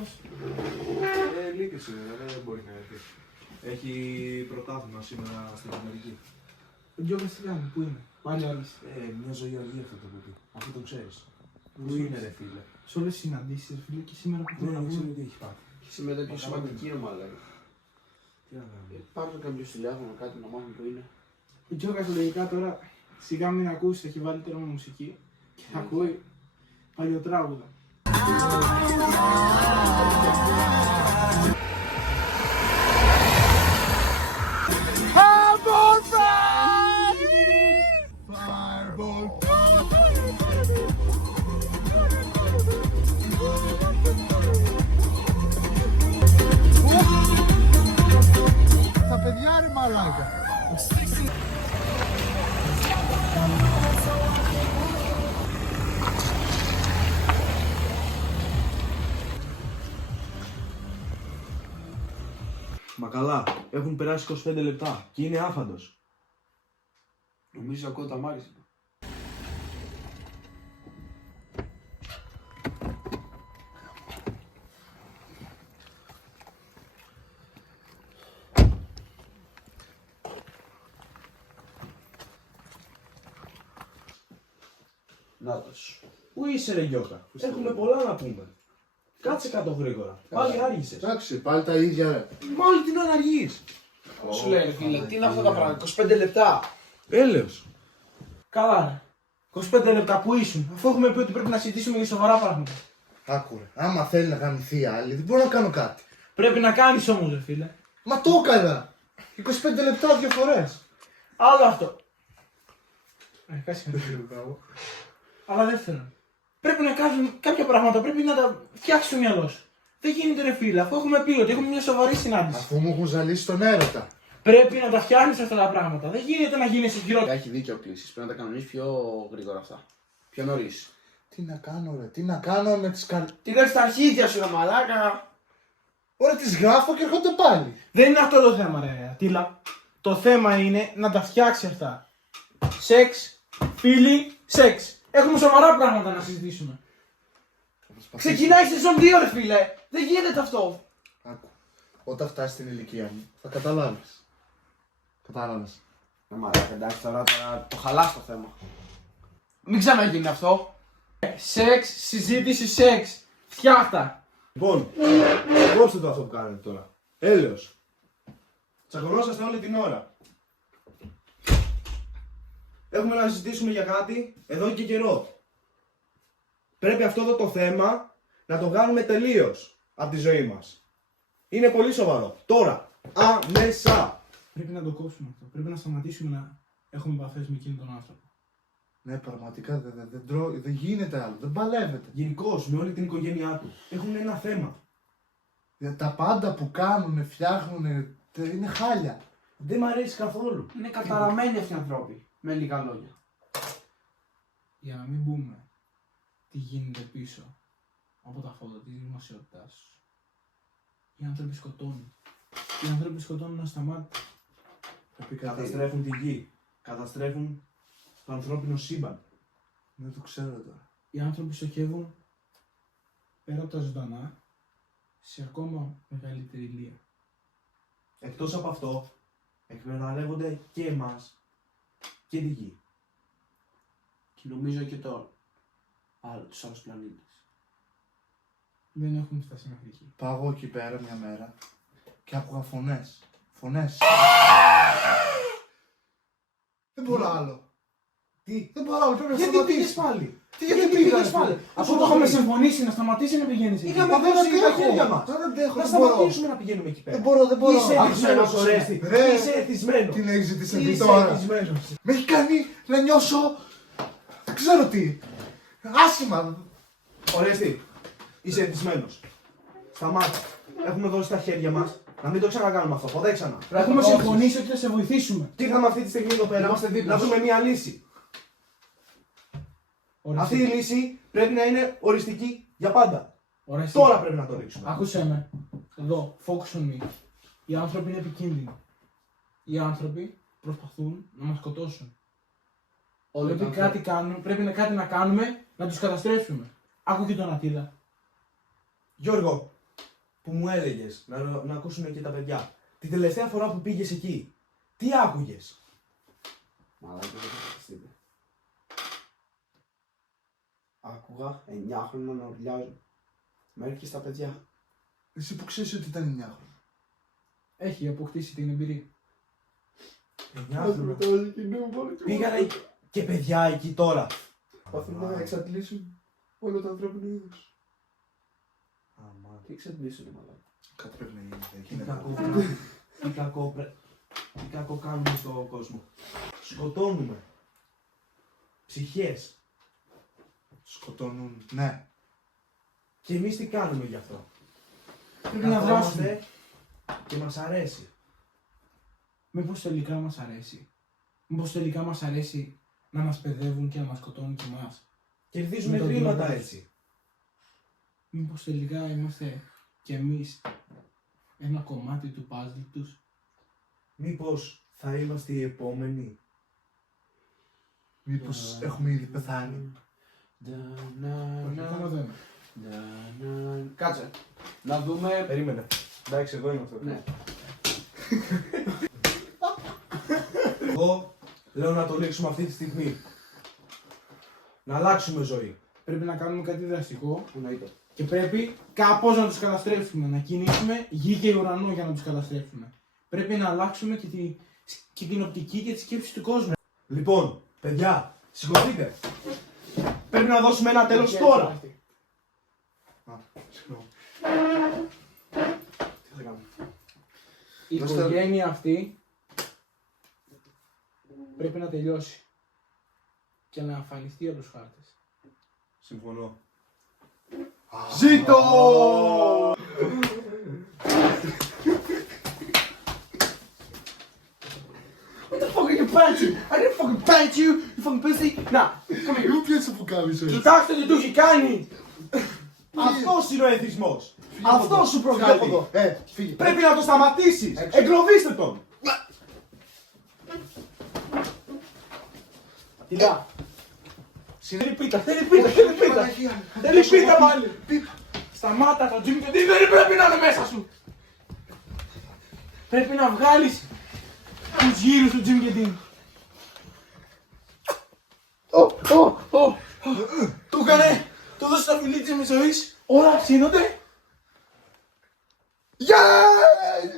Γιώργος. Λείπησε, δεν μπορεί να έρθει. Έχει πρωτάθλημα σήμερα στην Αμερική. Ο Γιώργος τι κάνει, πού είναι, πάλι άργησε. Μια ζωή αργή αυτό το κουτί. Αυτό το ξέρεις. Πού είναι ρε φίλε. Σε όλες τις συναντήσεις ρε φίλε και σήμερα που θέλω να Δεν ξέρω βγούμε. τι έχει πάθει. Και σήμερα είναι πιο σημαντική ρε μαλάκα. Τι να κάνουμε. Πάρτε κάποιο τηλέφωνο, κάτι να μάθουν που είναι. Ο Γιώργος λογικά τώρα σιγά μην ακούσει, έχει βάλει τώρα μουσική και θα ακούει παλιοτράγουδα. Τα παιδιά ρε μαλάκα. Μα καλά, έχουν περάσει 25 λεπτά και είναι άφαντος. Νομίζω ακούω τα μάρισα. Νάτος. Πού είσαι ρε Γιώκα, έχουμε πολλά να πούμε. Κάτσε κάτω γρήγορα, πάλι άργησες. Εντάξει, πάλι τα ίδια ρε. Μα όλη την ώρα αργείς. Σου λέει ρε φίλε, τι είναι αυτά τα πράγματα, 25 λεπτά. Έλεος. Καλά ρε. 25 λεπτά που ήσουν, αφού έχουμε πει ότι πρέπει να συζητήσουμε για σοβαρά πράγματα. Άκου ρε, άμα θέλει να γαμηθεί άλλη, δεν μπορώ να κάνω κάτι. Πρέπει να κάνεις όμως ρε φίλε. Μα το έκανα. 25 λεπτά 2 φορές. Άλλο αυτό. Κάτσε με το λίγο πράγμα. Αλλά δεύτερον, πρέπει να κάνεις κάποια πράγματα, πρέπει να τα φτιάξεις στο μυαλό σου. Δεν γίνεται ρε φίλε, αφού έχουμε πει ότι έχουμε μια σοβαρή συνάντηση. Αφού μου έχουν ζαλίσει τον έρωτα. Πρέπει να τα φτιάχνεις αυτά τα πράγματα. Δεν γίνεται να γίνεις χειρότερο. Έχει δίκιο ο Κλήσης, πρέπει να τα κανονίσεις πιο γρήγορα αυτά. Πιο νωρίς. Τι να κάνω ρε, τι να κάνω με τις Τι λες στα αρχίδια σου ρε μαλάκα. Ωραία, τις γράφω και έρχονται πάλι. Δεν είναι αυτό το θέμα, ρε Τίλα. Το θέμα είναι να τα φτιάξει αυτά. Σεξ, φίλοι, σεξ. Έχουμε σοβαρά πράγματα να συζητήσουμε. Ξεκινάει στη σεζόν 2, ρε φίλε. Δεν γίνεται αυτό. Άκου. Όταν φτάσει στην ηλικία μου, θα καταλάβεις. Κατάλαβες. Μαλάκα εντάξει τώρα το χαλάς το θέμα. Μην ξαναγίνει αυτό. Σεξ, συζήτηση, σεξ. Φτιάχτα. Λοιπόν, κόψτε το αυτό που κάνετε τώρα. Έλεος. Τσακωνόσαστε όλη την ώρα. Έχουμε να συζητήσουμε για κάτι εδώ και καιρό. Πρέπει αυτό εδώ το θέμα να το βγάλουμε τελείως από τη ζωή μας. Είναι πολύ σοβαρό. Τώρα, άμεσα. Πρέπει να το κόψουμε αυτό. Πρέπει να σταματήσουμε να έχουμε επαφές με εκείνον τον άνθρωπο. Ναι, πραγματικά δεν γίνεται άλλο, δεν παλεύεται. Γενικώς με όλη την οικογένειά του έχουν ένα θέμα. Τα πάντα που κάνουν, φτιάχνουν, είναι χάλια. Δεν μ' αρέσει καθόλου. Είναι καταραμένοι αυτοί οι άνθρωποι. Με λίγα λόγια. Για να μην πούμε τι γίνεται πίσω από τα φώτα της δημοσιότητάς σου. Οι άνθρωποι σκοτώνουν. Οι άνθρωποι σκοτώνουν ασταμάτητα. Καταστρέφουν τη γη. Καταστρέφουν το ανθρώπινο σύμπαν. Δεν το ξέρω τώρα. Οι άνθρωποι στοχεύουν πέρα από τα ζωντανά σε ακόμα μεγαλύτερη ηλία. Εκτός από αυτό, εκμεταλλεύονται και εμάς και τη γη. Και νομίζω και τους άλλους πλανήτες. Δεν έχουμε φτάσει μέχρι εκεί. Πάω εγώ εκεί πέρα μια μέρα και άκουγα φωνές. Φωνές. Δεν μπορώ άλλο. Τι, Δεν μπορώ άλλο, πρέπει να γιατί σταματήσω. πήγες πάλι. Γιατί πήγες πάλι. Αφού το είχαμε συμφωνήσει να σταματήσει να πηγαίνεις εκεί. Είχαμε Μα δεν δώσει τα αντέχω. χέρια μας. Δεν αντέχω, Να δεν μπορώ. σταματήσουμε να πηγαίνουμε εκεί πέρα. Δεν μπορώ. Είσαι εθισμένος, άκουσε, Ορέστη. ρε. Είσαι εθισμένος. Την έχεις ζητήσει αυτή Είσαι τώρα. εθισμένος. Με έχει κάνει να νιώσω. Δεν ξέρω τι. Άσχημα. Ορέστη, είσαι εθισμένος. Σταμάτα. Έχουμε δώσει τα χέρια μας. Να μην το ξανακάνουμε αυτό. Ποτέ ξανά. Έχουμε συμφωνήσει ότι θα σε βοηθήσουμε. Και ήρθαμε αυτή τη στιγμή εδώ πέρα Είμαστε δίπλα να σου. βρούμε μια λύση. Αυτή η λύση πρέπει να είναι οριστική για πάντα. Ωραία, Τώρα πρέπει να το ρίξουμε. άκουσέ με. Εδώ, focus on me. Οι άνθρωποι είναι επικίνδυνοι. Οι άνθρωποι προσπαθούν να μας σκοτώσουν. Πρέπει κάτι να κάνουμε να τους καταστρέψουμε. Άκου και τον Ατήλα. Γιώργο, που μου έλεγες να ακούσουν και τα παιδιά. Την τελευταία φορά που πήγες εκεί, τι άκουγες? Μαλάκα, δεν θα πιστείτε. Άκουγα 9χρονο να ουρλιάζουν. Μέχρι και στα παιδιά. Εσύ που ξέρεις ότι ήταν 9χρονο. Έχει αποκτήσει την εμπειρία. 9 Πήγανε και παιδιά εκεί τώρα. Προσπαθούν να εξαντλήσουν όλο το ανθρώπινο είδος. Αμά. Τι εξαντλήσουν, μαλάκα. Κάτι πρέπει να γίνει. Τι κακό κάνουμε στον κόσμο. Σκοτώνουμε. Ψυχές. Σκοτώνουν. Ναι. Και εμείς τι κάνουμε γι' αυτό? Πρέπει να δράσουμε. Καθόμαστε και μας αρέσει. Μήπως τελικά μας αρέσει. Μήπως τελικά μας αρέσει να μας παιδεύουν και να μας σκοτώνουν και εμάς. Κερδίζουμε Με τον χρήματα τρόπο. έτσι. Μήπως τελικά είμαστε κι εμείς ένα κομμάτι του puzzle τους. Μήπως θα είμαστε οι επόμενοι? Μήπως έχουμε ήδη πεθάνει. Όχι, ακόμα δεν. Κάτσε. Να δούμε. Περίμενε. Εντάξει, εγώ είμαι αυτό. Ναι. Εγώ λέω να το λήξουμε αυτή τη στιγμή. Να αλλάξουμε ζωή. Πρέπει να κάνουμε κάτι δραστικό Εννοείται. και πρέπει κάπως να τους καταστρέψουμε. Να κινήσουμε γη και ουρανό για να τους καταστρέψουμε. Πρέπει να αλλάξουμε και την οπτική και τη σκέψη του κόσμου. Λοιπόν, παιδιά, σηκωθείτε. Πρέπει να δώσουμε ένα τέλος τώρα. Α, συγγνώμη. Τι θα κάνουμε. Η οικογένεια αυτή πρέπει να τελειώσει και να εμφανιστεί από τους χάρτες. Συμφωνώ. Ζήτω! What the fuck are you punch you? I didn't fucking punch you, you fucking pussy. Να, come here. Πού πιέσαι που κάμισε. Κοιτάξτε τι του έχει κάνει! Αυτός είναι ο εθισμός. Φύγε από Αυτό εδώ. σου Φύγε προκαλεί. από εδώ. Φύγε. Πρέπει να το σταματήσεις. Έξω. Εγκλωβίστε τον. Κοίτα! Θέλει πίτα, θέλει πίτα, θέλει πίτα. Θέλει πίτα πάλι. Σταμάτα το Jim και δεν πρέπει να είναι μέσα σου! Πρέπει να βγάλεις τους γύρους του Jim και Dean. Το έκανε! Το δώσε τα φιλί της ζωής. Όλα ψήνονται. Yeah!